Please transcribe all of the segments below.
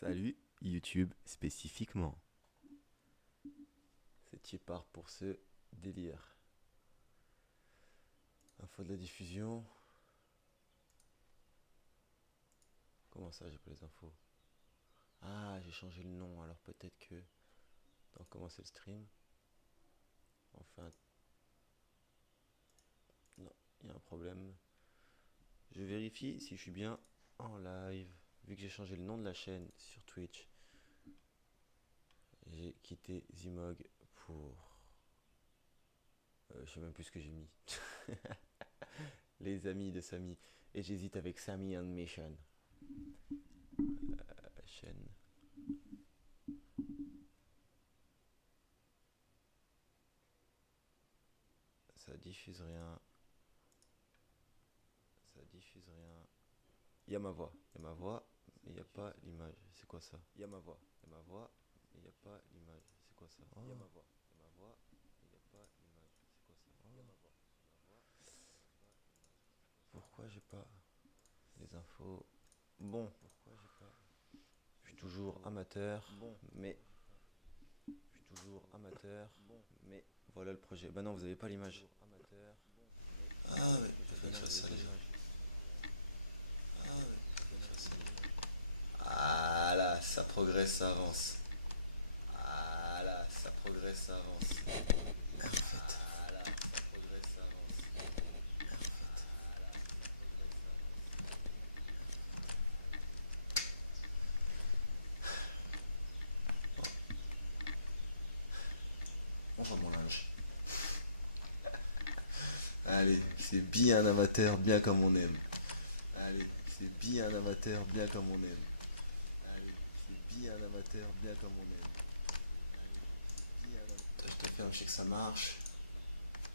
Salut YouTube spécifiquement. C'est Tiepar pour ce délire. Info de la diffusion. Comment ça, j'ai pas les infos? Ah, j'ai changé le nom, alors peut-être que dans commencer le stream. Enfin, non, il y a un problème. Je vérifie si je suis bien en live. Vu que j'ai changé le nom de la chaîne sur Twitch, j'ai quitté Zimog pour. Je sais même plus ce que j'ai mis. Les amis de Samy. Et j'hésite avec Samy on Mission. Chaîne. Ça diffuse rien. Ça diffuse rien. Il y a ma voix. Il y a ma voix, mais il n'y a pas l'image. C'est quoi ça? Il y a ma voix. Il y a ma voix, mais il n'y a pas l'image. C'est quoi ça? Il y a ma voix. Il y a ma voix, mais il n'y a pas l'image. C'est quoi ça? Il y a ma voix. Pourquoi j'ai pas les infos? Bon, je suis toujours amateur, mais voilà le projet. Bah non, vous avez pas l'image. Ah ouais, je vais faire ça. Ah là, ça progresse, ça avance. Ah là, ça progresse, ça avance. En fait, on va mon linge. Allez, c'est bien amateur, bien comme on aime. Allez, c'est bien amateur, bien comme on aime. Allez, c'est bien amateur, bien comme on aime. Je te fais un que ça marche.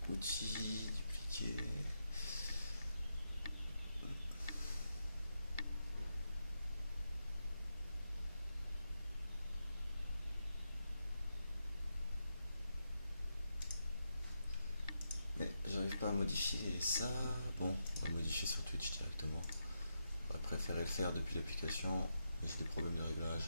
Outil, dupliquer. Mais j'arrive pas à modifier ça. Bon, on va modifier sur Twitch directement. On va préférer le faire depuis l'application, mais j'ai des problèmes de réglage.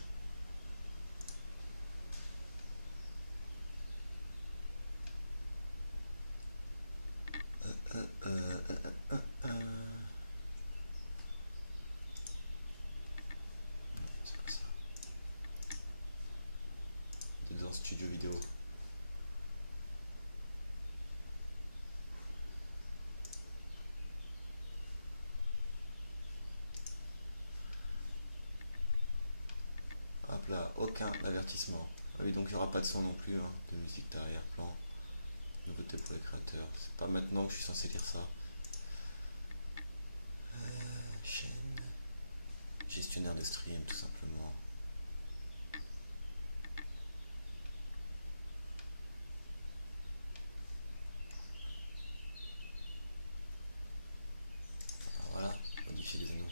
C'est pas ça. Dans studio vidéo. Hop là, aucun avertissement. Ah oui, donc il n'y aura pas de son non plus, hein, de musique d'arrière-plan. Nouveauté pour les créateurs. C'est pas maintenant que je suis censé lire ça. Chaîne. Gestionnaire de stream, tout simplement. Alors voilà, modifier les anneaux.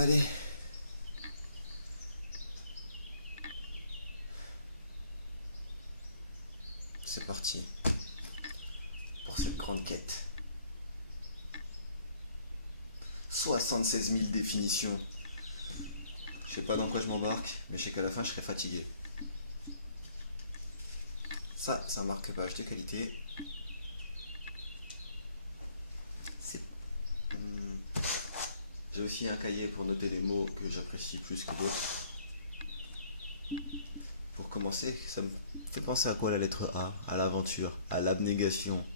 Allez. C'est parti. Pour cette grande quête. 76 000 définitions. Je sais pas dans quoi je m'embarque, mais je sais qu'à la fin je serai fatigué. Ça marque page de qualité. C'est. J'ai aussi un cahier pour noter les mots que j'apprécie plus que d'autres. Pour commencer, ça me fait penser à quoi la lettre A? À l'aventure, à l'abnégation,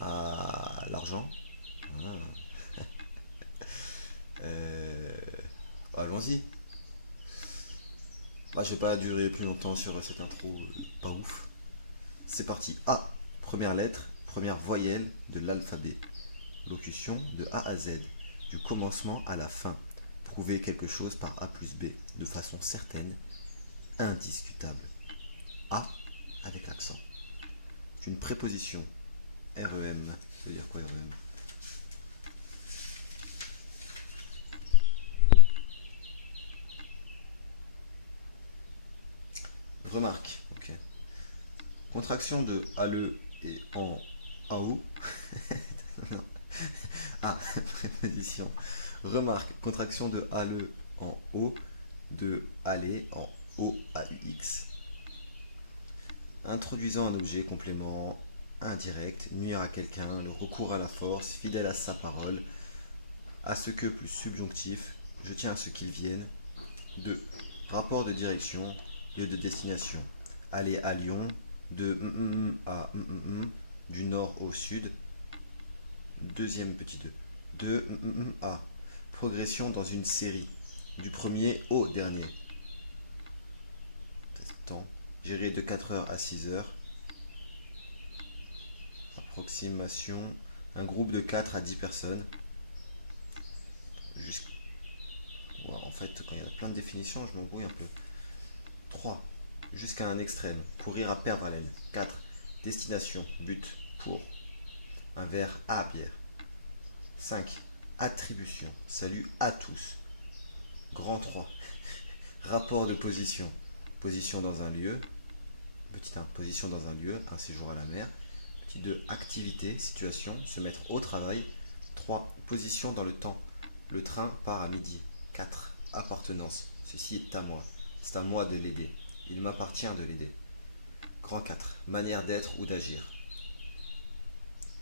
à l'argent. Euh, Allons-y. Bah, je vais pas durer plus longtemps sur cette intro pas ouf. C'est parti. A, première lettre, première voyelle de l'alphabet. Locution de A à Z, du commencement à la fin. Prouver quelque chose par A plus B, de façon certaine, indiscutable. A avec l'accent. Une préposition. REM. Ça veut dire quoi REM? Remarque. Ok. Contraction de ALE et en AO. Ah, préposition. Remarque. Contraction de ALE en O, de aller en OAUX. Introduisant un objet complément indirect, nuire à quelqu'un, le recours à la force, fidèle à sa parole, à ce que plus subjonctif, je tiens à ce qu'il vienne. 2. Rapport de direction, lieu de destination. Aller à Lyon, de à du nord au sud. Deuxième petit 2. De à. Progression dans une série, du premier au dernier. Temps. Gérer de 4 heures à 6 heures. Approximation. Un groupe de 4 à 10 personnes. Ouais, en fait, quand il y a plein de définitions, je m'embrouille un peu. 3. Jusqu'à un extrême. Courir à perdre haleine. 4. Destination. But. Pour. Un verre à bière. 5. Attribution. Salut à tous. Grand 3. Rapport de position. Position dans un lieu. Petit 1. Position dans un lieu. Un séjour à la mer. Petit 2. Activité. Situation. Se mettre au travail. 3. Position dans le temps. Le train part à midi. 4. Appartenance. Ceci est à moi. C'est à moi de l'aider. Il m'appartient de l'aider. Grand 4. Manière d'être ou d'agir.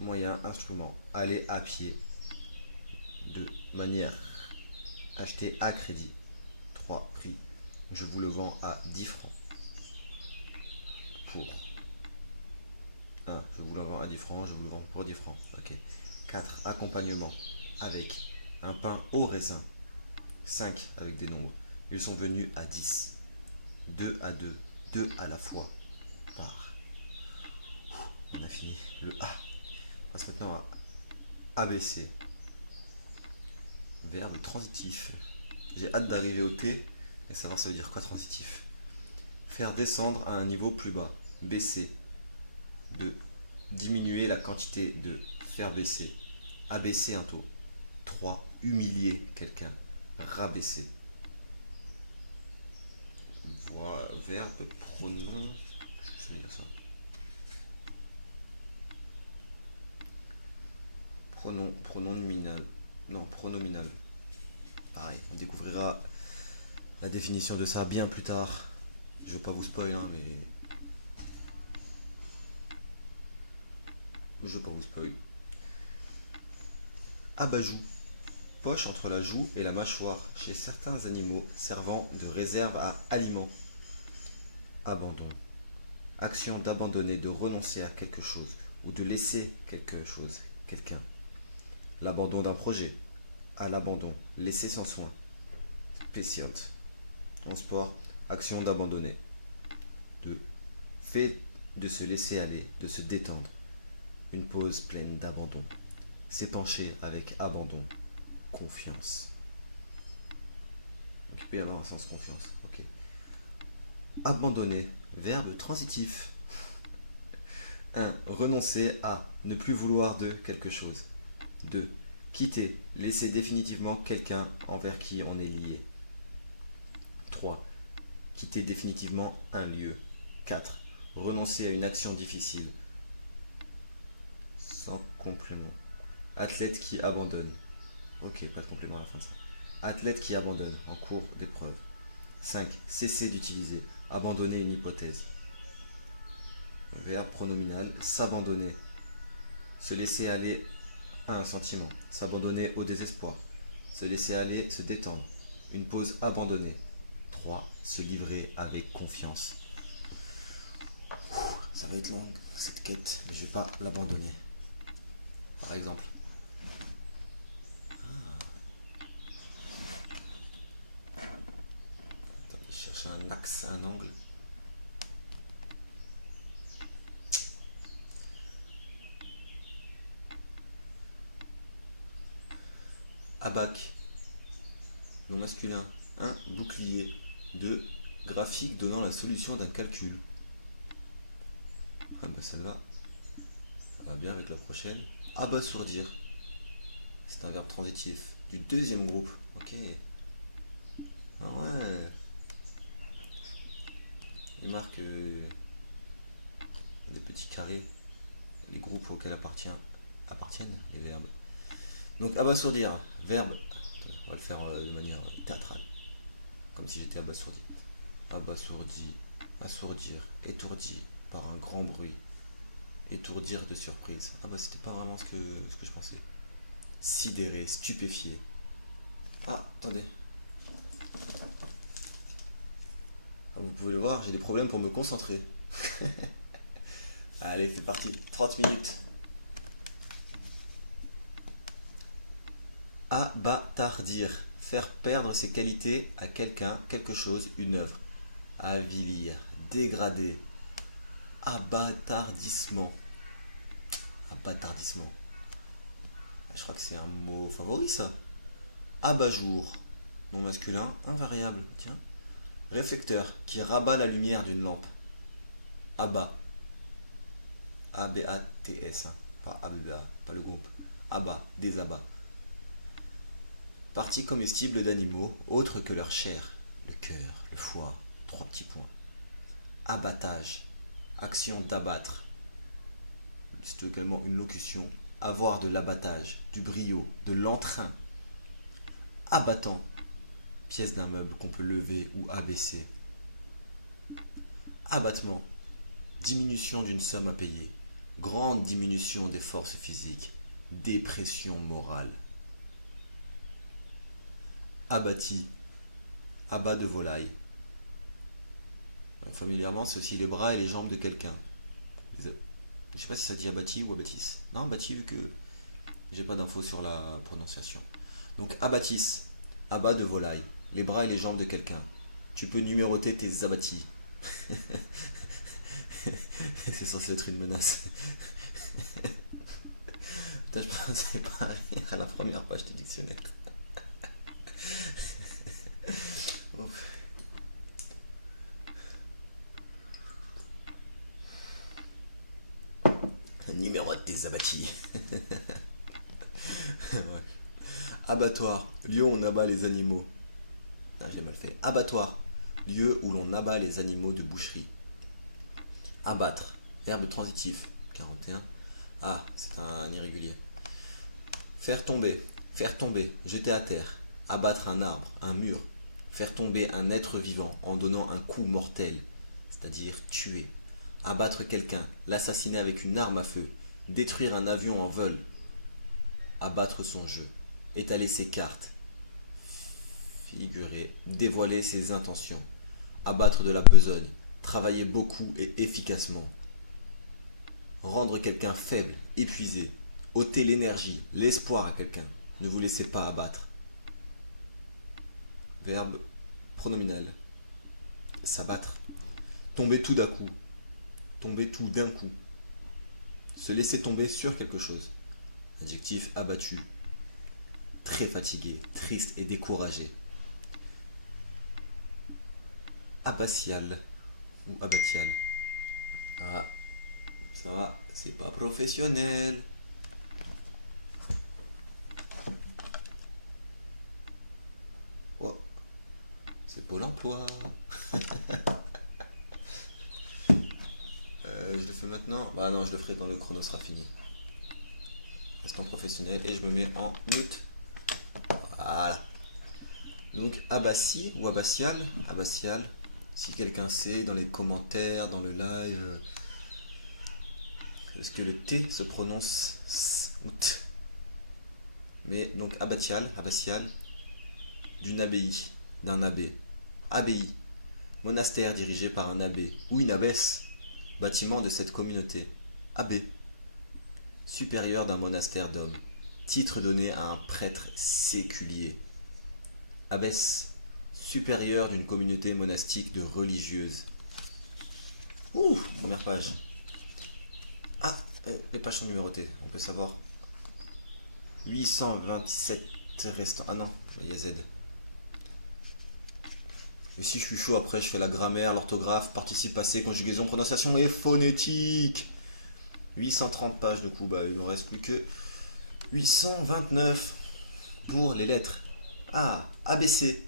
Moyen, instrument. Aller à pied. 2. Manière. Acheter à crédit. 3. Prix. Je vous le vends à 10 francs. Pour. 1. Je vous le vends à 10 francs. Je vous le vends pour 10 francs. Ok. 4. Accompagnement. Avec un pain au raisin. 5. Avec des nombres. Ils sont venus à 10. 2 à 2. 2 à la fois. Par. On a fini le A. On passe maintenant à ABC. Verbe transitif. J'ai hâte d'arriver au T et savoir ça veut dire quoi transitif. Faire descendre à un niveau plus bas. Baisser. 2. Diminuer la quantité de. Faire baisser. Abaisser un taux. 3. Humilier quelqu'un. Rabaisser. Voilà, verbe, pronom. Je vais dire ça. Pronom nominal. Non, pronominal. Pareil, on découvrira la définition de ça bien plus tard. Je veux pas vous spoil, hein, mais. Je veux pas vous spoil. Abat-joue. Poche entre la joue et la mâchoire chez certains animaux servant de réserve à aliments. Abandon. Action d'abandonner, de renoncer à quelque chose ou de laisser quelque chose, quelqu'un. L'abandon d'un projet. À l'abandon. Laisser sans soin. Spécial. En sport, action d'abandonner. 2. Fait de se laisser aller, de se détendre. Une pause pleine d'abandon. S'épancher avec abandon. Confiance. Donc il peut y avoir un sens confiance. Ok. Abandonner. Verbe transitif. 1. Renoncer à. Ne plus vouloir de quelque chose. 2. Quitter. Laisser définitivement quelqu'un envers qui on est lié. 3. Quitter définitivement un lieu. 4. Renoncer à une action difficile. Sans complément. Athlète qui abandonne. Ok, pas de complément à la fin de ça. Athlète qui abandonne en cours d'épreuve. 5. Cesser d'utiliser. Abandonner une hypothèse. Verbe pronominal. S'abandonner. Se laisser aller à un sentiment. S'abandonner au désespoir. Se laisser aller, se détendre. Une pause abandonnée. 3. Se livrer avec confiance. Ça va être long cette quête, mais je vais pas l'abandonner. Par exemple. Je cherche un axe, un angle. Abac, nom masculin. 1. Bouclier. 2. Graphique donnant la solution d'un calcul. Ah bah celle-là, ça va bien avec la prochaine. Abasourdir. C'est un verbe transitif du deuxième groupe. Ok. Ah ouais. Il marque des petits carrés les groupes auxquels appartiennent les verbes. Donc abasourdir, verbe. On va le faire de manière théâtrale, comme si j'étais abasourdi. Abasourdi, assourdir, étourdi par un grand bruit, étourdir de surprise. Ah bah c'était pas vraiment ce que je pensais. Sidéré, stupéfié. Ah, attendez. Ah, vous pouvez le voir, j'ai des problèmes pour me concentrer. Allez, c'est parti. 30 minutes. Abattardir. Faire perdre ses qualités à quelqu'un, quelque chose, une œuvre. Avilir. Dégrader. Abattardissement. Abattardissement. Je crois que c'est un mot favori ça. Abat-jour. Nom masculin, invariable. Tiens. Réflecteur, qui rabat la lumière d'une lampe. Abat. A-B-A-T-S. Hein. Pas A-B-B-A, pas le groupe. Abat, des abats. Parties comestibles d'animaux, autres que leur chair. Le cœur, le foie. 3 petits points. Abattage. Action d'abattre. C'est également une locution. Avoir de l'abattage, du brio, de l'entrain. Abattant. Pièce d'un meuble qu'on peut lever ou abaisser. Abattement. Diminution d'une somme à payer. Grande diminution des forces physiques. Dépression morale. Abattis. Abat de volaille. Familièrement, c'est aussi les bras et les jambes de quelqu'un. Je sais pas si ça dit abattis ou abattis. Non, abattis vu que j'ai pas d'infos sur la prononciation. Donc abattis. Abat de volaille. Les bras et les jambes de quelqu'un. Tu peux numéroter tes abattis. C'est censé être une menace. Putain, je pensais pas rire à la première page du dictionnaire. Numérote tes abattis. Ouais. Abattoir, lieu où on abat les animaux. Ah, j'ai mal fait. Abattoir, lieu où l'on abat les animaux de boucherie. Abattre, verbe transitif. 41. Ah, c'est un irrégulier. Faire tomber, jeter à terre. Abattre un arbre, un mur. Faire tomber un être vivant en donnant un coup mortel, c'est-à-dire tuer. Abattre quelqu'un, l'assassiner avec une arme à feu. Détruire un avion en vol. Abattre son jeu. Étaler ses cartes. Figurer, dévoiler ses intentions. Abattre de la besogne. Travailler beaucoup et efficacement. Rendre quelqu'un faible, épuisé. Ôter l'énergie, l'espoir à quelqu'un. Ne vous laissez pas abattre. Verbe pronominal. S'abattre. Tomber tout d'un coup. Tomber tout d'un coup. Se laisser tomber sur quelque chose. Adjectif abattu. Très fatigué, triste et découragé. Abbatial ou abbatial. Ah, ça, c'est pas professionnel. Oh, c'est Pôle emploi. Je le fais maintenant. Bah non, je le ferai quand le chrono sera fini. Reste en professionnel et je me mets en mute. Voilà. Donc abbassi ou abbatial. Abbatial. Si quelqu'un sait dans les commentaires, dans le live, est-ce que le T se prononce S ou T? Mais donc abbatial, abbatial, d'une abbaye, d'un abbé. Abbaye, monastère dirigé par un abbé ou une abbesse, bâtiment de cette communauté. Abbé, supérieur d'un monastère d'hommes, titre donné à un prêtre séculier. Abbesse, supérieur d'une communauté monastique de religieuses. Ouh, première page. Ah, les pages sont numérotées, on peut savoir. 827 Restant. Ah non, il y a Z. Et si je suis chaud, après je fais la grammaire, l'orthographe, participe passé, conjugaison, prononciation et phonétique. 830 pages du coup, bah il me reste plus que 829 pour les lettres. Ah, ABC,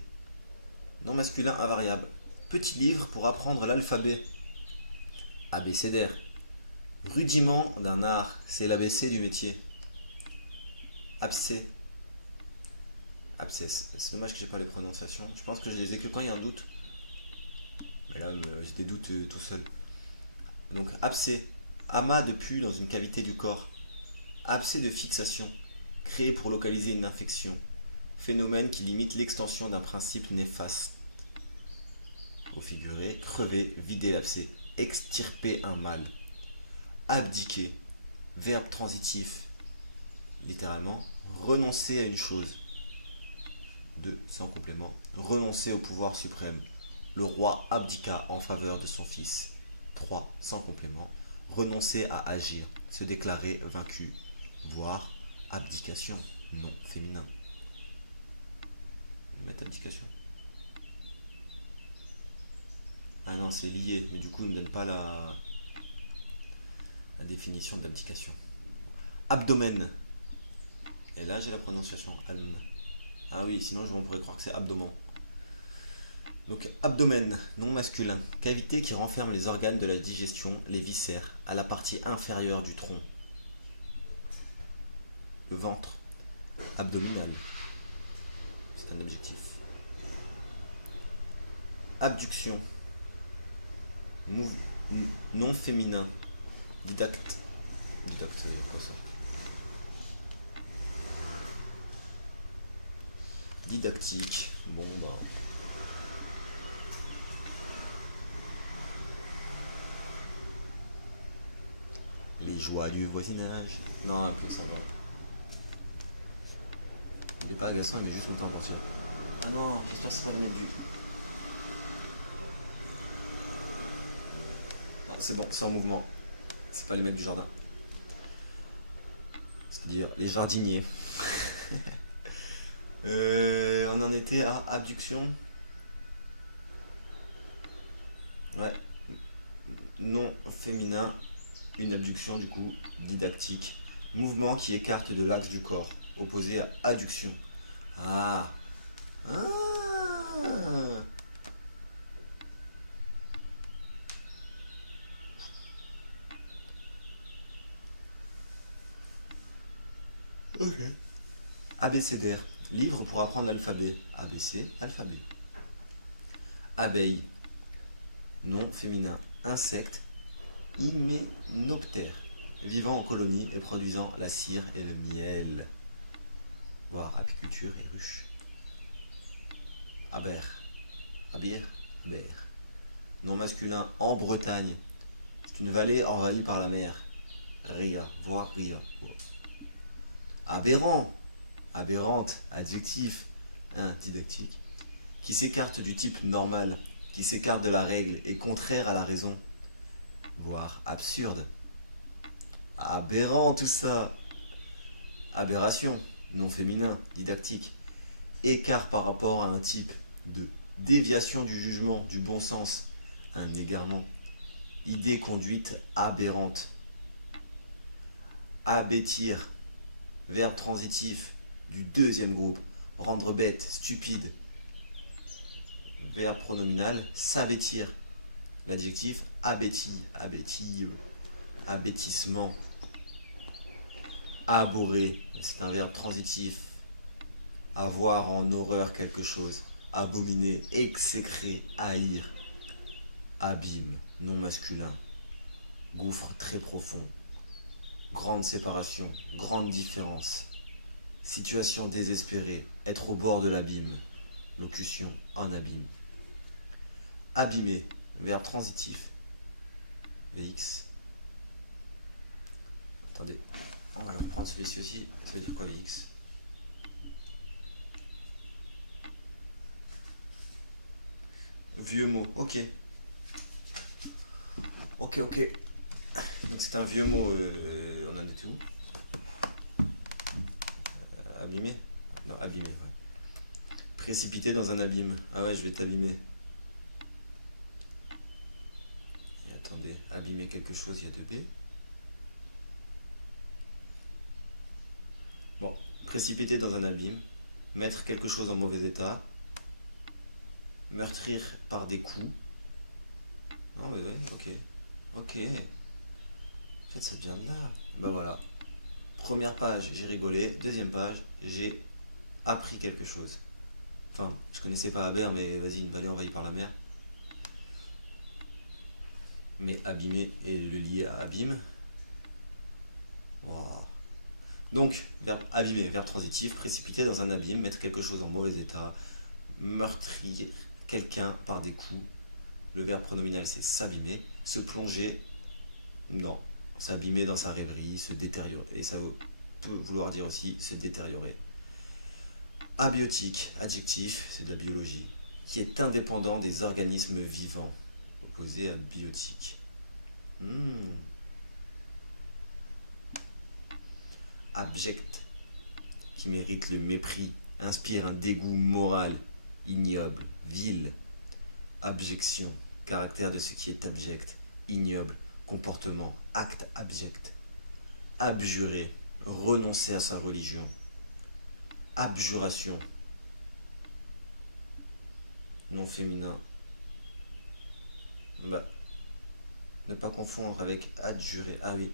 nom masculin invariable. Petit livre pour apprendre l'alphabet. Abécédaire. Rudiment d'un art, c'est l'ABC du métier. Abcès. Abscesse. C'est dommage que j'ai pas les prononciations. Je pense que je les ai que quand il y a un doute. Mais là, j'ai des doutes tout seul. Donc, abcès. Amas de pus dans une cavité du corps. Abcès de fixation. Créé pour localiser une infection. Phénomène qui limite l'extension d'un principe néfaste. Au figuré, crever, vider l'abcès. Extirper un mal. Abdiquer. Verbe transitif. Littéralement. Renoncer à une chose. 2. Sans complément. Renoncer au pouvoir suprême. Le roi abdiqua en faveur de son fils. 3. Sans complément. Renoncer à agir. Se déclarer vaincu. Voire abdication. Non féminin. Mettre abdication. Ah non, c'est lié. Mais du coup, il ne me donne pas la définition d'abdication. Abdomen. Et là, j'ai la prononciation. Ah oui, sinon, on pourrait croire que c'est abdomen. Donc, abdomen, nom masculin. Cavité qui renferme les organes de la digestion, les viscères, à la partie inférieure du tronc. Le ventre. Abdominal. C'est un adjectif. Abduction. Nom féminin. Didacte. Didacte, ça veut dire quoi ça? Didactique. Bon, bah. Les joies du voisinage. Non, un peu ça va. Il est pas agaçant, il met juste mon temps à partir. Ah non, j'espère que ça sera le mettre du. Ah, c'est bon, c'est en mouvement. C'est pas les maîtres du jardin. C'est-à-dire les jardiniers. On en était à abduction. Ouais. Nom féminin. Une abduction du coup. Didactique. Mouvement qui écarte de l'axe du corps. Opposé à adduction. Ah. Ah. Ok. Abécédaire. Livre pour apprendre l'alphabet. ABC, alphabet. Abeille. Nom féminin. Insecte. Hyménoptère. Vivant en colonie et produisant la cire et le miel. Voire apiculture et ruche. Aber. Aber. Aber. Nom masculin en Bretagne. C'est une vallée envahie par la mer. Ria. Voire Ria. Aberrant. Aberrante. Adjectif. Didactique. Qui s'écarte du type normal. Qui s'écarte de la règle et contraire à la raison. Voire absurde. Aberrant tout ça. Aberration, nom féminin, didactique. Écart par rapport à un type de déviation du jugement, du bon sens, un égarement. Idée conduite aberrante. Abêtir, verbe transitif du deuxième groupe. Rendre bête, stupide. Verbe pronominal, s'abêtir. L'adjectif abêti, abêtissement. Abhorrer, c'est un verbe transitif. Avoir en horreur quelque chose. Abominer, exécrer, haïr. Abîme, nom masculin. Gouffre très profond. Grande séparation, grande différence. Situation désespérée, être au bord de l'abîme. Locution en abîme. Abîmer, verbe transitif. VX. Attendez, on va reprendre celui-ci aussi. Ça veut dire quoi VX? Vieux mot, ok. Ok. Donc c'est un vieux mot, on en était où? Abîmer? Non, abîmer. Précipiter dans un abîme. Ah ouais, je vais t'abîmer. Et attendez, abîmer quelque chose, il y a deux B. Bon, précipiter dans un abîme, mettre quelque chose en mauvais état, meurtrir par des coups. Non, mais ouais, ok. Ok. En fait, ça vient de là. Ben voilà. Première page, j'ai rigolé. Deuxième page, j'ai appris quelque chose. Enfin, je connaissais pas Aber, mais vas-y, une vallée envahie par la mer. Mais abîmer et le lier à abîme. Wow. Donc, verbe abîmer, verbe transitif, précipiter dans un abîme, mettre quelque chose en mauvais état, meurtrir quelqu'un par des coups. Le verbe pronominal c'est s'abîmer, se plonger, non, s'abîmer dans sa rêverie, se détériorer. Et ça peut vouloir dire aussi se détériorer. Abiotique, adjectif, c'est de la biologie, qui est indépendant des organismes vivants, opposé à biotique. Abject, qui mérite le mépris, inspire un dégoût moral, ignoble, vil. Abjection, caractère de ce qui est abject, ignoble, comportement, acte abject. Abjurer, renoncer à sa religion. Abjuration, nom féminin. Bah, ne pas confondre avec adjurer. Ah oui,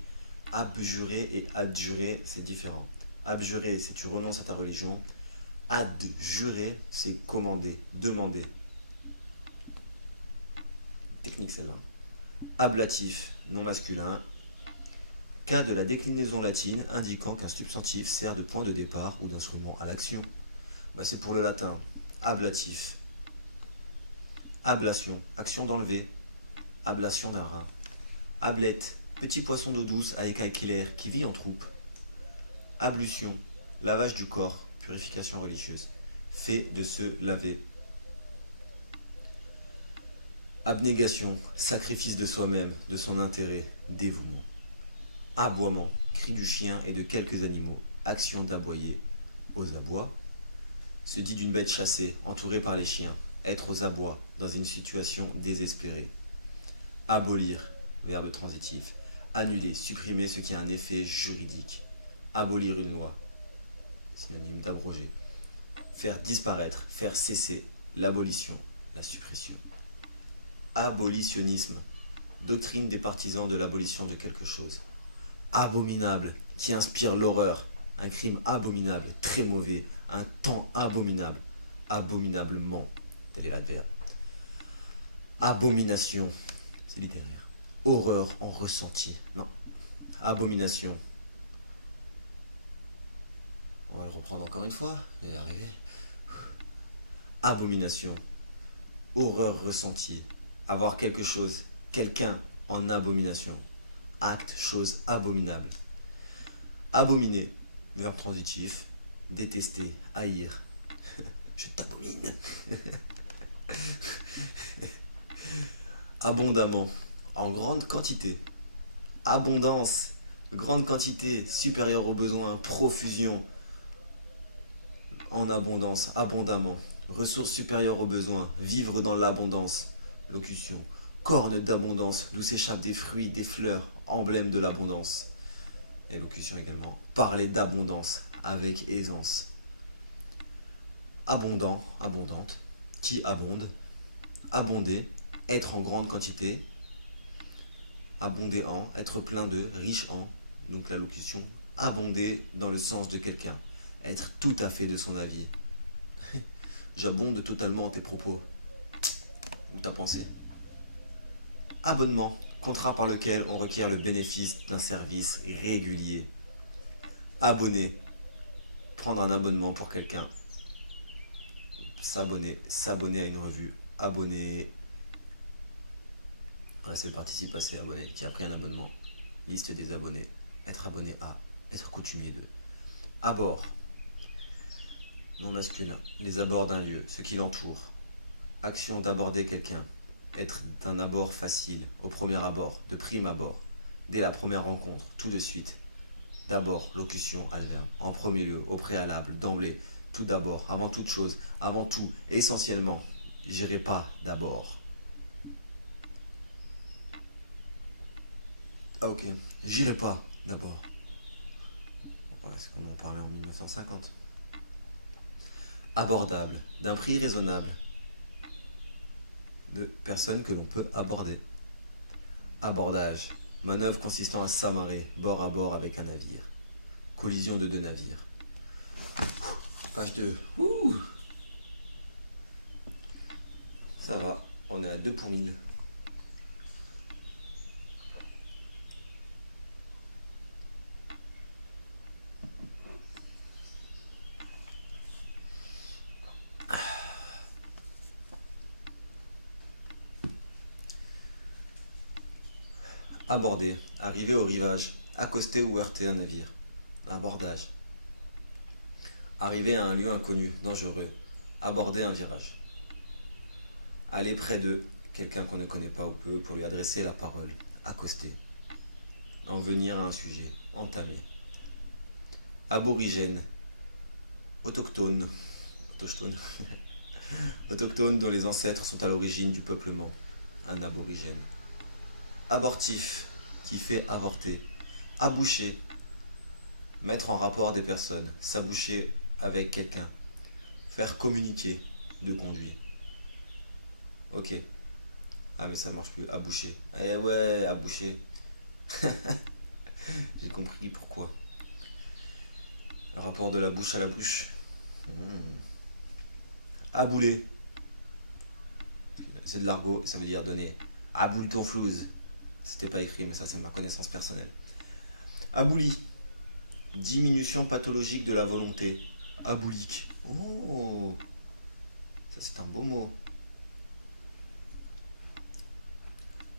abjurer et adjurer, c'est différent. Abjurer, c'est tu renonces à ta religion. Adjurer, c'est commander, demander. Technique celle-là. Ablatif, nom masculin. Cas de la déclinaison latine indiquant qu'un substantif sert de point de départ ou d'instrument à l'action. Bah, c'est pour le latin. Ablatif. Ablation, action d'enlever. Ablation d'un rein. Ablette, petit poisson d'eau douce à écailles claires qui vit en troupe. Ablution, lavage du corps, purification religieuse. Fait de se laver. Abnégation, sacrifice de soi-même, de son intérêt, dévouement. Aboiement, cri du chien et de quelques animaux, action d'aboyer. Aux abois, se dit d'une bête chassée, entourée par les chiens, être aux abois, dans une situation désespérée. Abolir, verbe transitif. Annuler, supprimer ce qui a un effet juridique. Abolir une loi, synonyme d'abroger. Faire disparaître, faire cesser, l'abolition, la suppression. Abolitionnisme, doctrine des partisans de l'abolition de quelque chose. Abominable, qui inspire l'horreur, un crime abominable, très mauvais, un temps abominable, abominablement, tel est l'adverbe. Abomination, c'est littéraire. Horreur en ressenti, non. Abomination. On va le reprendre encore une fois, je vais y arriver. Abomination. Horreur ressentie. Avoir quelque chose, quelqu'un en abomination. Acte, chose abominable. Abominer, verbe transitif. Détester, haïr. Je t'abomine. Abondamment, en grande quantité. Abondance, grande quantité, supérieure aux besoins, profusion. En abondance, abondamment. Ressources supérieures aux besoins, vivre dans l'abondance. Locution, corne d'abondance, d'où s'échappent des fruits, des fleurs, emblème de l'abondance. Et locution également, parler d'abondance, avec aisance. Abondant, abondante, qui abonde. Abonder, être en grande quantité. Abonder en, être plein de, riche en. Donc la locution, abonder dans le sens de quelqu'un. Être tout à fait de son avis. J'abonde totalement en tes propos. Ou ta pensée. Abonnement, contrat par lequel on requiert le bénéfice d'un service régulier. Abonner, prendre un abonnement pour quelqu'un. S'abonner, s'abonner à une revue. Abonner. Voilà, c'est le participe passé, abonné, qui a pris un abonnement. Liste des abonnés. Être abonné à, être coutumier de. Abord, nom masculin, les abords d'un lieu, ce qui l'entoure. Action d'aborder quelqu'un. Être d'un abord facile, au premier abord, de prime abord. Dès la première rencontre, tout de suite. D'abord, locution, adverbe. En premier lieu, au préalable, d'emblée. Tout d'abord, avant toute chose, avant tout, essentiellement, j'irai pas d'abord. Ah ok, j'irai pas d'abord. Ouais, c'est comme on parlait en 1950. Abordable, d'un prix raisonnable, de personnes que l'on peut aborder. Abordage, manœuvre consistant à s'amarrer bord à bord avec un navire. Collision de deux navires. Page 2. Ouh, ça va, on est à 2 pour 1000. Aborder, arriver au rivage, accoster ou heurter un navire. Abordage. Arriver à un lieu inconnu, dangereux. Aborder un virage. Aller près de quelqu'un qu'on ne connaît pas ou peu pour lui adresser la parole. Accoster. En venir à un sujet. Entamer. Aborigène. Autochtone. Autochtone. Autochtone dont les ancêtres sont à l'origine du peuplement. Un aborigène. Abortif, qui fait avorter. Aboucher, mettre en rapport des personnes. S'aboucher avec quelqu'un. Faire communiquer, de conduire. Ok. Ah mais ça marche plus. Aboucher. Eh ouais, aboucher. J'ai compris pourquoi. Le rapport de la bouche à la bouche. Abouler. C'est de l'argot, ça veut dire donner. Aboule ton flouze. C'était pas écrit, mais ça c'est ma connaissance personnelle. Abouli. Diminution pathologique de la volonté. Aboulique. Oh, ça c'est un beau mot.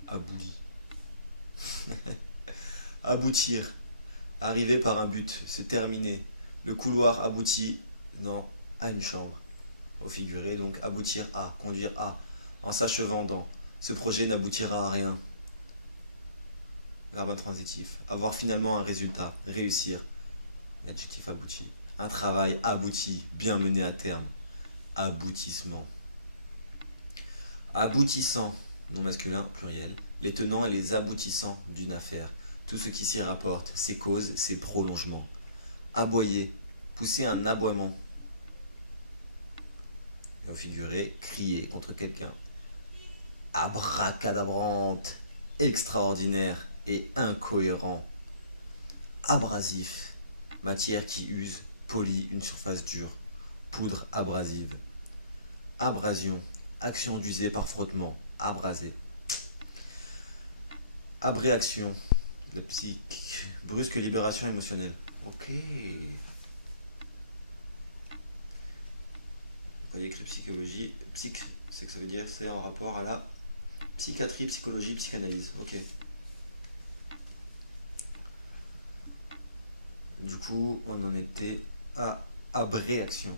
Abouli. Aboutir. Arriver par un but, se terminer. Le couloir aboutit à une chambre. Au figuré, donc aboutir à, conduire à, en s'achevant dans. Ce projet n'aboutira à rien. Verbe intransitif. Avoir finalement un résultat, réussir. L'adjectif abouti. Un travail abouti, bien mené à terme. Aboutissement. Aboutissant, non masculin, pluriel. Les tenants et les aboutissants d'une affaire. Tout ce qui s'y rapporte, ses causes, ses prolongements. Aboyer, pousser un aboiement. Et au figuré, crier contre quelqu'un. Abracadabrante, extraordinaire et incohérent. Abrasif, matière qui use, polie une surface dure. Poudre abrasive. Abrasion, action d'user par frottement. Abraser. Abréaction, la psyche, brusque libération émotionnelle. Ok. Vous voyez écrit psychologie, psych, c'est que ça veut dire c'est en rapport à la psychiatrie, psychologie, psychanalyse. Ok. Du coup, on en était à abréaction.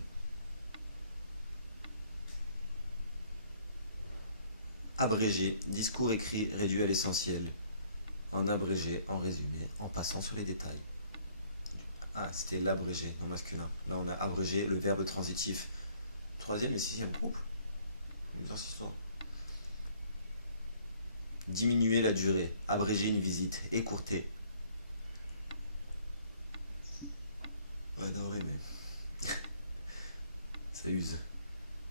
Abrégé, discours écrit réduit à l'essentiel. En abrégé, en résumé, en passant sur les détails. Ah, c'était l'abrégé, non masculin. Là, on a abrégé le verbe transitif. Troisième et sixième groupe. Exercice. Diminuer la durée, abréger une visite, écourter. Ouais, non, vrai, mais ça use.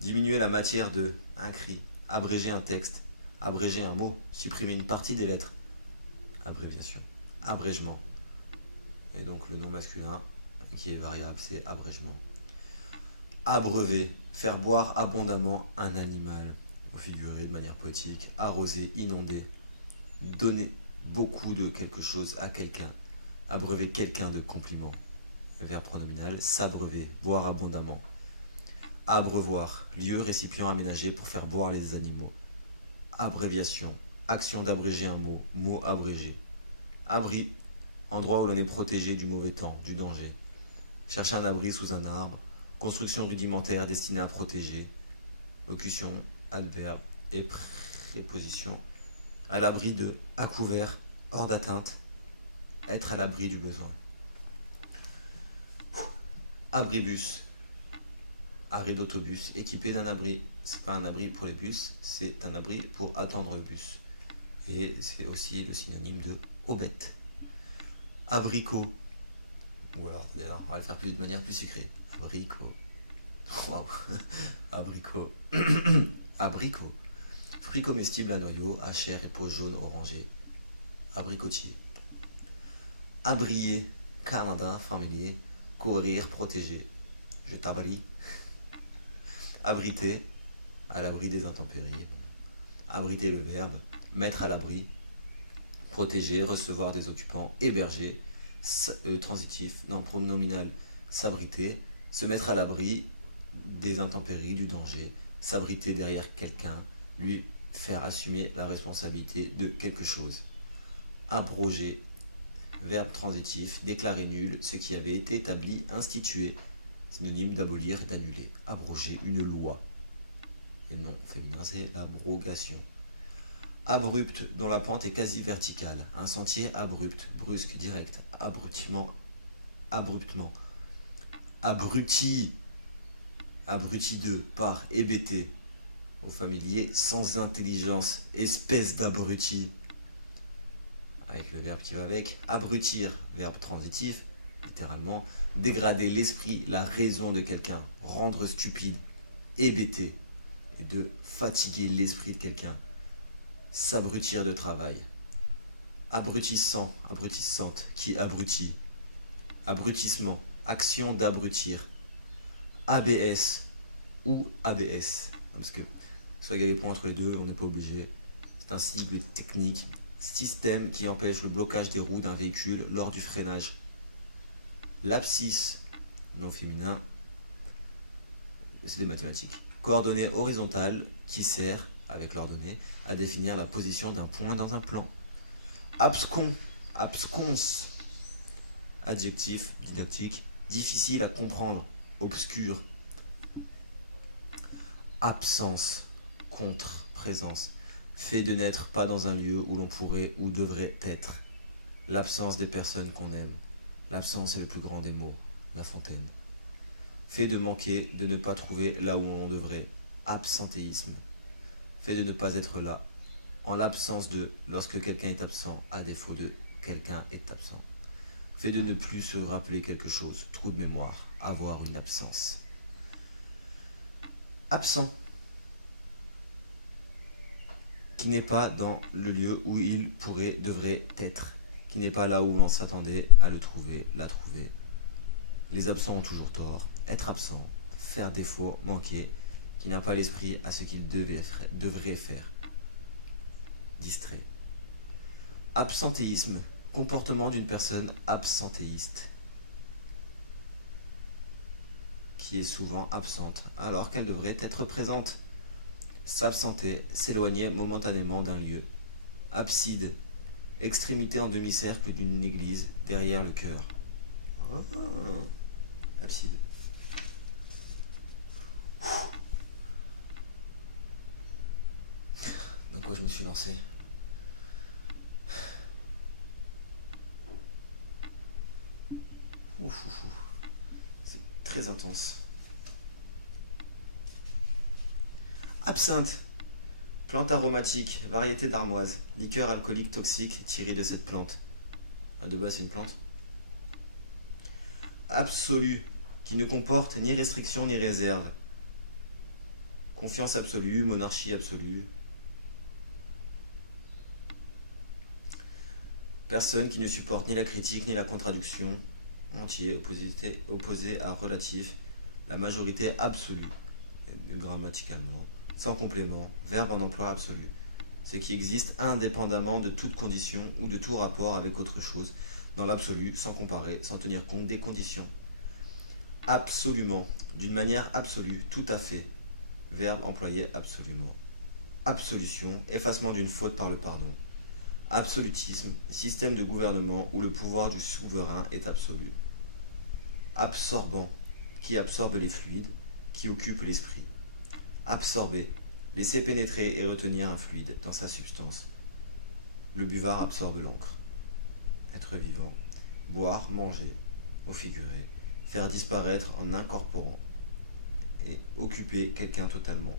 Diminuer la matière de, un cri, abréger un texte, abréger un mot, supprimer une partie des lettres. Abréviation. Abrégement. Et donc le nom masculin qui est variable, c'est abrégement. Abreuver, faire boire abondamment un animal, au figuré de manière poétique. Arroser, inonder, donner beaucoup de quelque chose à quelqu'un. Abreuver quelqu'un de compliments. Verbe pronominal, s'abreuver, boire abondamment. Abreuvoir, lieu récipient aménagé pour faire boire les animaux. Abréviation, action d'abréger un mot, mot abrégé. Abri, endroit où l'on est protégé du mauvais temps, du danger. Chercher un abri sous un arbre. Construction rudimentaire destinée à protéger. Locution, adverbe et préposition. À l'abri de, à couvert, hors d'atteinte. Être à l'abri du besoin. Abribus, arrêt d'autobus équipé d'un abri. C'est pas un abri pour les bus, c'est un abri pour attendre le bus. Et c'est aussi le synonyme de aubette. Abricot. Ou alors, attendez, là, on va le faire de manière plus sucrée. Abricot. Wow. Abricot. Abricot. Fruit comestible à noyaux, à chair et peau jaune orangée. Abricotier. Abrier. Canada, familier. Courir, protéger. Je t'abris. Abriter. À l'abri des intempéries. Abriter le verbe. Mettre à l'abri. Protéger, recevoir des occupants. Héberger. Transitif. Non, pronominal. S'abriter. Se mettre à l'abri des intempéries, du danger. S'abriter derrière quelqu'un. Lui faire assumer la responsabilité de quelque chose. Abroger. Verbe transitif, déclarer nul ce qui avait été établi, institué. Synonyme d'abolir, d'annuler. Abroger une loi. Et non, féminin, c'est l'abrogation. Abrupt, dont la pente est quasi verticale. Un sentier abrupt, brusque, direct, abruptement. Abruti. Abruti de, par, hébété. Au familier, sans intelligence, espèce d'abruti. Avec le verbe qui va avec. Abrutir, verbe transitif, littéralement. Dégrader l'esprit, la raison de quelqu'un. Rendre stupide, hébéter. Et de fatiguer l'esprit de quelqu'un. S'abrutir de travail. Abrutissant, abrutissante, qui abrutit. Abrutissement, action d'abrutir. ABS ou ABS. Parce que soit égal les points entre les deux, on n'est pas obligé. C'est un sigle technique. Système qui empêche le blocage des roues d'un véhicule lors du freinage. L'abscisse, non féminin, c'est des mathématiques. Coordonnée horizontale qui sert, avec l'ordonnée, à définir la position d'un point dans un plan. Abscon, absconce, adjectif didactique, difficile à comprendre, obscur. Absence, contre, présence, fait de n'être pas dans un lieu où l'on pourrait ou devrait être. L'absence des personnes qu'on aime. L'absence est le plus grand des mots. La Fontaine. Fait de manquer, de ne pas trouver là où on devrait. Absentéisme. Fait de ne pas être là. En l'absence de, lorsque quelqu'un est absent, à défaut de, quelqu'un est absent. Fait de ne plus se rappeler quelque chose. Trou de mémoire. Avoir une absence. Absent. Qui n'est pas dans le lieu où il pourrait, devrait être. Qui n'est pas là où l'on s'attendait à le trouver, la trouver. Les absents ont toujours tort. Être absent, faire défaut, manquer, qui n'a pas l'esprit à ce qu'il devrait faire. Distrait. Absentéisme, comportement d'une personne absentéiste, qui est souvent absente alors qu'elle devrait être présente. S'absenter, s'éloigner momentanément d'un lieu. Abside, extrémité en demi-cercle d'une église derrière le chœur. Abside. Dans quoi je me suis lancé? C'est très intense. Absinthe. Plante aromatique, variété d'armoise, liqueur alcoolique toxique tirée de cette plante. Ah, de base, c'est une plante. Absolu, qui ne comporte ni restriction ni réserve. Confiance absolue, monarchie absolue. Personne qui ne supporte ni la critique ni la contradiction. Entier, opposé à relatif. La majorité absolue, grammaticalement. Sans complément, verbe en emploi absolu. Ce qui existe indépendamment de toute condition ou de tout rapport avec autre chose, dans l'absolu, sans comparer, sans tenir compte des conditions. Absolument, d'une manière absolue, tout à fait. Verbe employé absolument. Absolution, effacement d'une faute par le pardon. Absolutisme, système de gouvernement où le pouvoir du souverain est absolu. Absorbant, qui absorbe les fluides, qui occupe l'esprit. Absorber, laisser pénétrer et retenir un fluide dans sa substance. Le buvard absorbe l'encre. Être vivant, boire, manger, au figuré, faire disparaître en incorporant. et occuper quelqu'un totalement.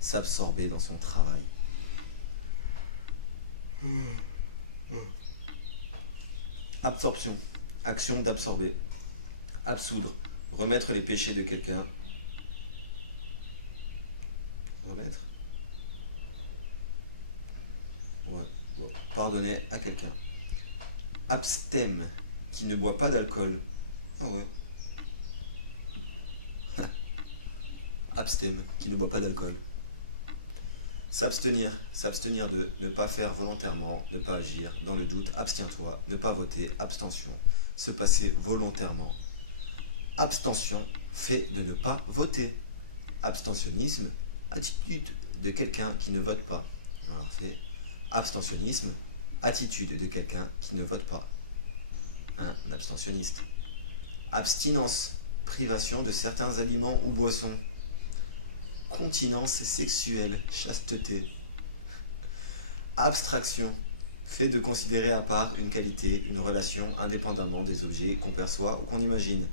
S'absorber dans son travail. Absorption. Action d'absorber. Absoudre. Remettre les péchés de quelqu'un. Remettre. Ouais. Bon. Pardonner à quelqu'un. Abstème. Qui ne boit pas d'alcool. Ah ouais. Abstème. Qui ne boit pas d'alcool. S'abstenir. S'abstenir de ne pas faire volontairement, ne pas agir. Dans le doute, abstiens-toi. Ne pas voter, abstention. Se passer volontairement. Abstention, fait de ne pas voter. Abstentionnisme, attitude de quelqu'un qui ne vote pas. Alors fait. Abstentionnisme, attitude de quelqu'un qui ne vote pas. Un abstentionniste. Abstinence, privation de certains aliments ou boissons. Continence sexuelle, chasteté. Abstraction, fait de considérer à part une qualité, une relation, indépendamment des objets qu'on perçoit ou qu'on imagine.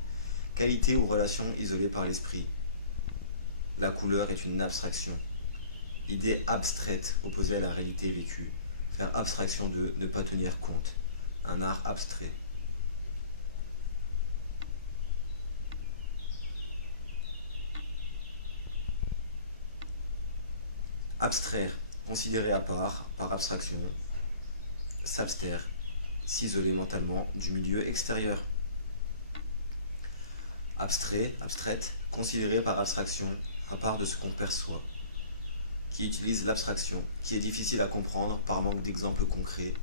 Qualité ou relation isolée par l'esprit. La couleur est une abstraction. Idée abstraite, opposée à la réalité vécue. Faire abstraction de ne pas tenir compte. Un art abstrait. Abstraire, considérer à part, par abstraction. S'abstraire, s'isoler mentalement du milieu extérieur. Abstrait, abstraite, considéré par abstraction, à part de ce qu'on perçoit. Qui utilise l'abstraction, qui est difficile à comprendre par manque d'exemples concrets.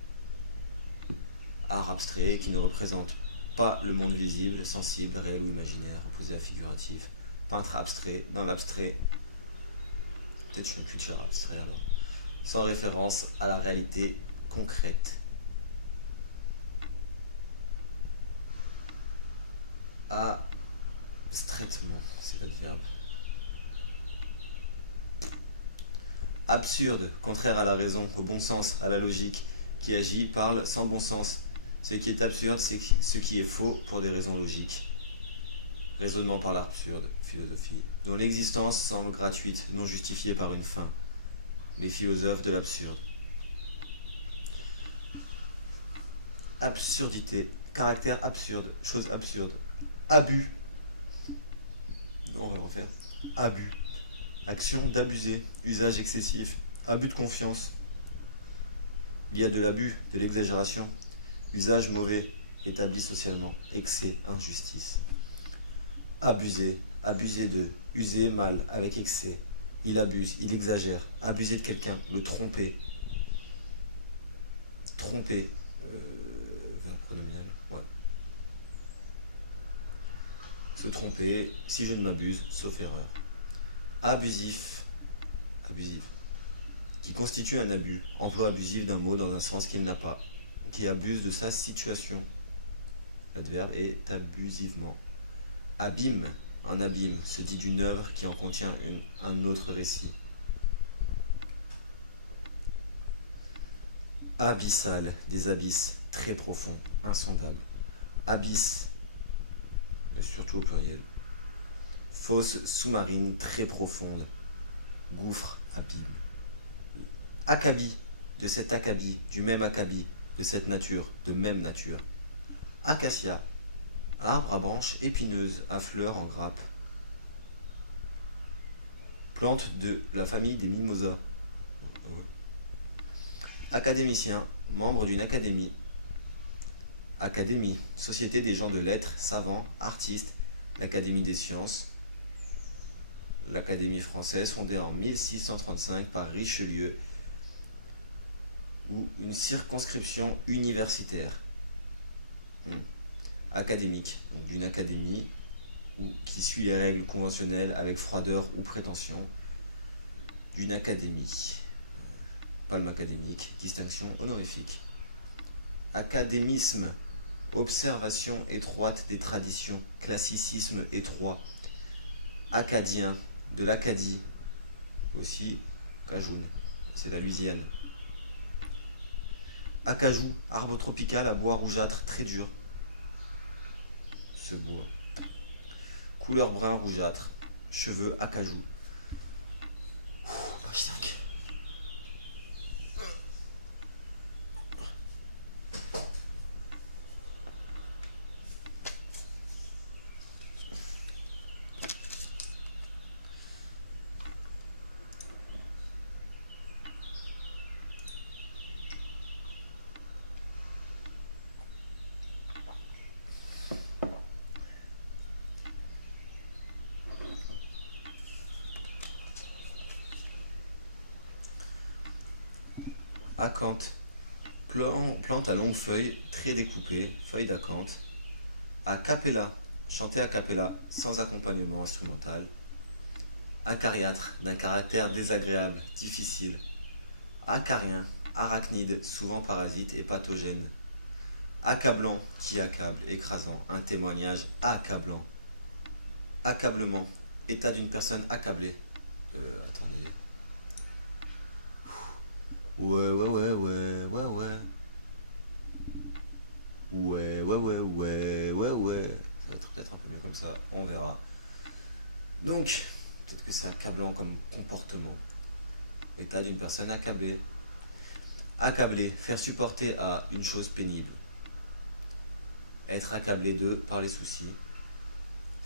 Art abstrait qui ne représente pas le monde visible, sensible, réel ou imaginaire, opposé à figuratif. Peintre abstrait, dans l'abstrait. Peut-être je suis une culture abstrait alors. Sans référence à la réalité concrète. Abstraitement, c'est l'adverbe. Absurde, contraire à la raison, au bon sens, à la logique, qui agit, parle sans bon sens. Ce qui est absurde, c'est ce qui est faux pour des raisons logiques. Raisonnement par l'absurde, philosophie, dont l'existence semble gratuite, non justifiée par une fin. Les philosophes de l'absurde. Absurdité, caractère absurde, chose absurde. Abus. On va le refaire. Abus. Action d'abuser, usage excessif, abus de confiance. Il y a de l'abus, de l'exagération, usage mauvais, établi socialement, excès, injustice. Abuser, abuser de, user mal, avec excès. Il abuse, il exagère, abuser de quelqu'un, le tromper. Tromper, verbe pronominal, ouais. Se tromper, si je ne m'abuse, sauf erreur. Abusif, abusif, qui constitue un abus, emploi abusif d'un mot dans un sens qu'il n'a pas, qui abuse de sa situation. L'adverbe est abusivement. Abîme, un abîme, se dit d'une œuvre qui en contient un autre récit. Abyssal, des abysses très profonds, insondables. Abysse, et surtout au pluriel. Fosse sous-marine très profonde. Gouffre, abîme. Acabit, de cet acabit, du même acabit, de cette nature, de même nature. Acacia, arbre à branches épineuses, à fleurs en grappe. Plante de la famille des mimosas. Académicien, membre d'une académie. Académie, société des gens de lettres, savants, artistes, l'Académie des sciences. L'Académie française fondée en 1635 par Richelieu, ou une circonscription universitaire. Académique, donc d'une académie ou qui suit les règles conventionnelles avec froideur ou prétention. D'une académie. Palme académique, distinction honorifique. Académisme, observation étroite des traditions, classicisme étroit. Acadien, de l'Acadie, aussi Cajoun, c'est la Louisiane. Acajou, arbre tropical à bois rougeâtre très dur. Ce bois. Couleur brun rougeâtre, cheveux, acajou. Page 5. Acanthe. Plante à longues feuilles, très découpées, feuilles d'acanthe. A cappella. Chanter a cappella, sans accompagnement instrumental. Acariâtre, d'un caractère désagréable, difficile. Acarien, arachnide, souvent parasite et pathogène. Accablant, qui accable, écrasant, un témoignage accablant. Accablement, état d'une personne accablée. Attendez. Ouais, ouais, ouais, ouais, ouais, ouais. Ouais, ouais, ouais, ouais, ouais, ouais. Ça va être peut-être un peu mieux comme ça, on verra. Donc, peut-être que c'est accablant comme comportement. État d'une personne accablée. Accabler, faire supporter à une chose pénible. Être accablé de par les soucis.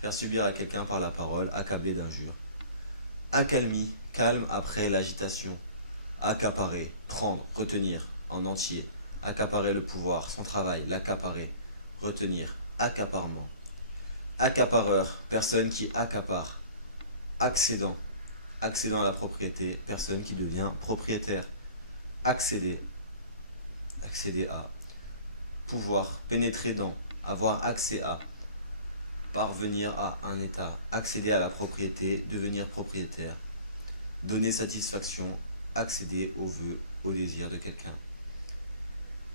Faire subir à quelqu'un par la parole, accablé d'injures. Accalmie, calme après l'agitation. Accaparer, prendre, retenir, en entier. Accaparer le pouvoir, son travail, l'accaparer. Retenir, accaparement. Accapareur, personne qui accapare. Accédant, accédant à la propriété, personne qui devient propriétaire. Accéder, accéder à. Pouvoir, pénétrer dans, avoir accès à. Parvenir à un état, accéder à la propriété, devenir propriétaire. Donner satisfaction, accéder aux vœux, aux désirs de quelqu'un.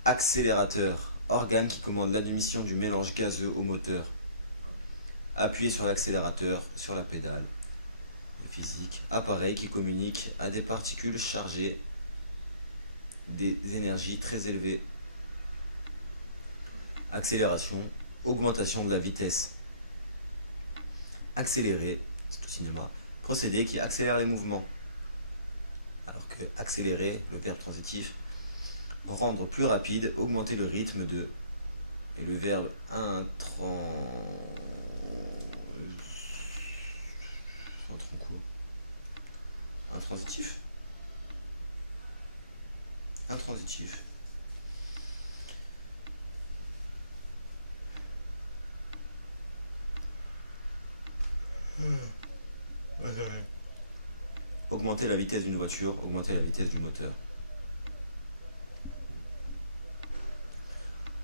Accélérateur, organe qui commande l'admission du mélange gazeux au moteur. Appuyer sur l'accélérateur, sur la pédale. Physique, appareil qui communique à des particules chargées des énergies très élevées. Accélération, augmentation de la vitesse. Accélérer, c'est au cinéma, procédé qui accélère les mouvements. Alors que accélérer, le verbe transitif, rendre plus rapide, augmenter le rythme de. Et le verbe intransitif. Intransitif. Augmenter la vitesse d'une voiture, augmenter la vitesse du moteur.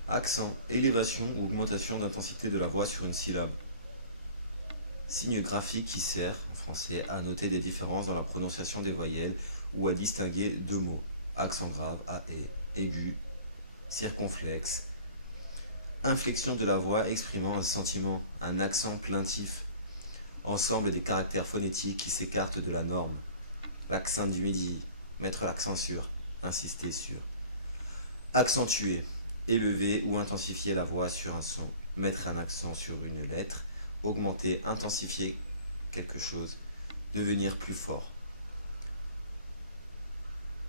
Accent, élévation ou augmentation d'intensité de la voix sur une syllabe. Signe graphique qui sert, en français, à noter des différences dans la prononciation des voyelles ou à distinguer deux mots. Accent grave, AE, aigu, circonflexe. Inflexion de la voix exprimant un sentiment, un accent plaintif. Ensemble des caractères phonétiques qui s'écartent de la norme. L'accent du midi, mettre l'accent sur, insister sur. Accentuer, élever ou intensifier la voix sur un son, mettre un accent sur une lettre, augmenter, intensifier quelque chose, devenir plus fort.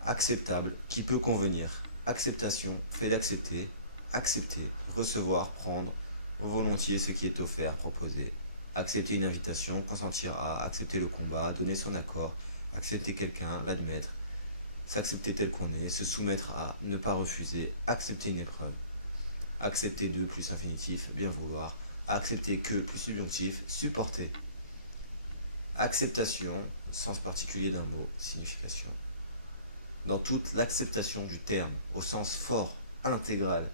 Acceptable, qui peut convenir. Acceptation, fait d'accepter, accepter, recevoir, prendre, volontiers ce qui est offert, proposé. Accepter une invitation, consentir à, accepter le combat, donner son accord, accepter quelqu'un, l'admettre, s'accepter tel qu'on est, se soumettre à, ne pas refuser, accepter une épreuve. Accepter de plus infinitif, bien vouloir, accepter que plus subjonctif, supporter. Acceptation, sens particulier d'un mot, signification. Dans toute l'acceptation du terme, au sens fort, intégral.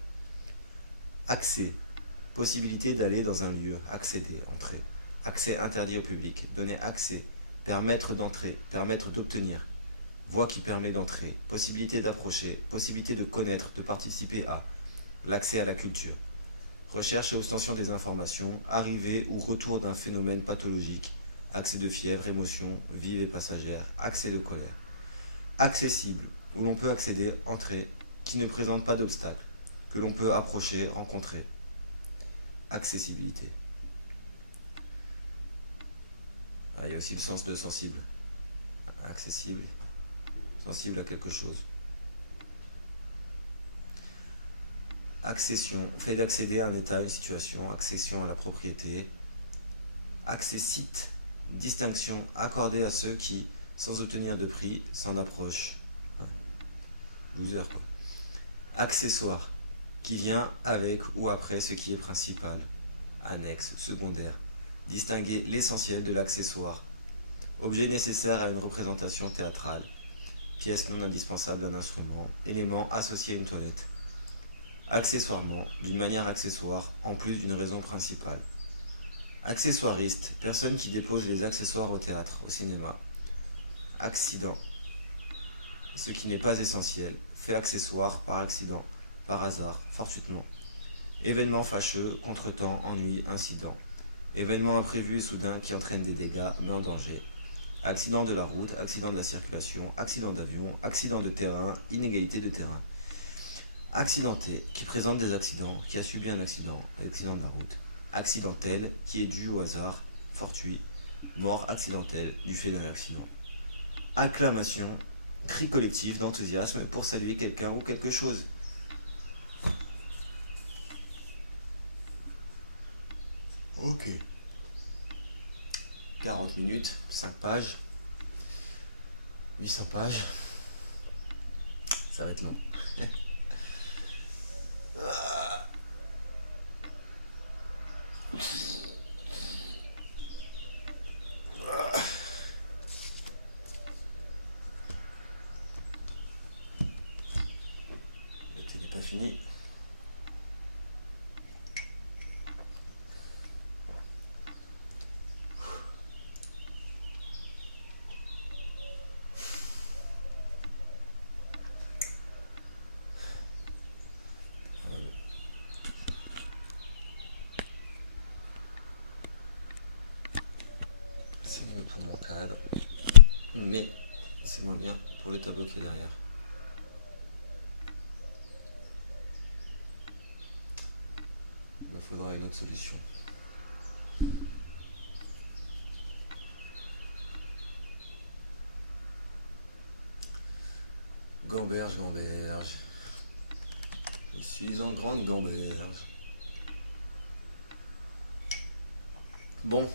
Accès, possibilité d'aller dans un lieu, accéder, entrer. Accès interdit au public, donner accès, permettre d'entrer, permettre d'obtenir. Voie qui permet d'entrer, possibilité d'approcher, possibilité de connaître, de participer à. L'accès à la culture. Recherche et ostension des informations, arrivée ou retour d'un phénomène pathologique, accès de fièvre, émotion, vive et passagère, accès de colère. Accessible, où l'on peut accéder, entrer, qui ne présente pas d'obstacle, que l'on peut approcher, rencontrer. Accessibilité. Ah, il y a aussi le sens de sensible. Accessible, sensible à quelque chose. Accession, fait d'accéder à un état, une situation, accession à la propriété. Accessite, distinction accordée à ceux qui, sans obtenir de prix, s'en approchent. Ouais. Loser quoi. Accessoire, qui vient avec ou après ce qui est principal. Annexe, secondaire. Distinguer l'essentiel de l'accessoire. Objet nécessaire à une représentation théâtrale. Pièce non indispensable d'un instrument. Élément associé à une toilette. Accessoirement, d'une manière accessoire, en plus d'une raison principale. Accessoiriste, personne qui dépose les accessoires au théâtre, au cinéma. Accident, ce qui n'est pas essentiel, fait accessoire par accident, par hasard, fortuitement. Événement fâcheux, contretemps, ennui, incident. Événement imprévu et soudain qui entraîne des dégâts, met en danger. Accident de la route, accident de la circulation, accident d'avion, accident de terrain, inégalité de terrain. Accidenté, qui présente des accidents, qui a subi un accident de la route. Accidentel, qui est dû au hasard, fortuit, mort accidentelle du fait d'un accident. Acclamation, cri collectif d'enthousiasme pour saluer quelqu'un ou quelque chose. Ok. 40 minutes, 5 pages, 800 pages. Ça va être long. Le thé n'est pas fini. C'est mieux pour mon cadre, mais c'est moins bien pour le tableau qui est derrière. Il me faudra une autre solution. Gamberge, gamberge. Je suis en grande gamberge. Bon,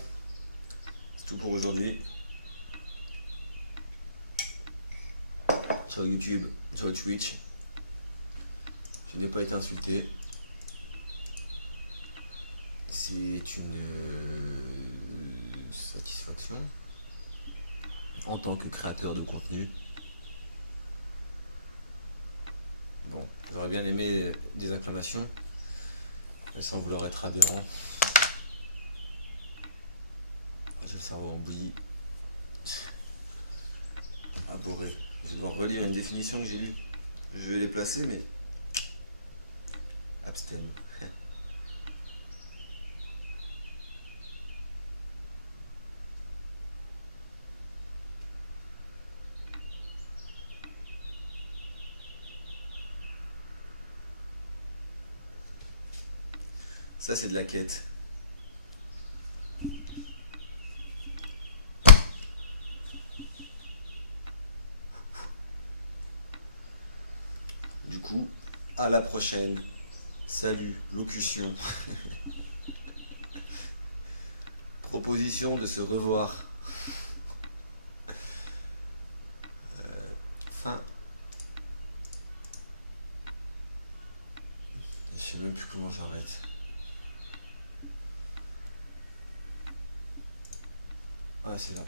c'est tout pour aujourd'hui. Ciao YouTube, ciao Twitch. Je n'ai pas été insulté. C'est une satisfaction en tant que créateur de contenu. Bon, j'aurais bien aimé des acclamations, mais sans vouloir être aberrant. J'ai le cerveau en bouillie. Aboré. Je vais devoir relire une définition que j'ai lue. Je vais les placer, mais abstème. Ça, c'est de la quête. Du coup, à la prochaine. Salut, locution. Proposition de se revoir. Fin. Je sais même plus comment j'arrête. Ah, c'est là.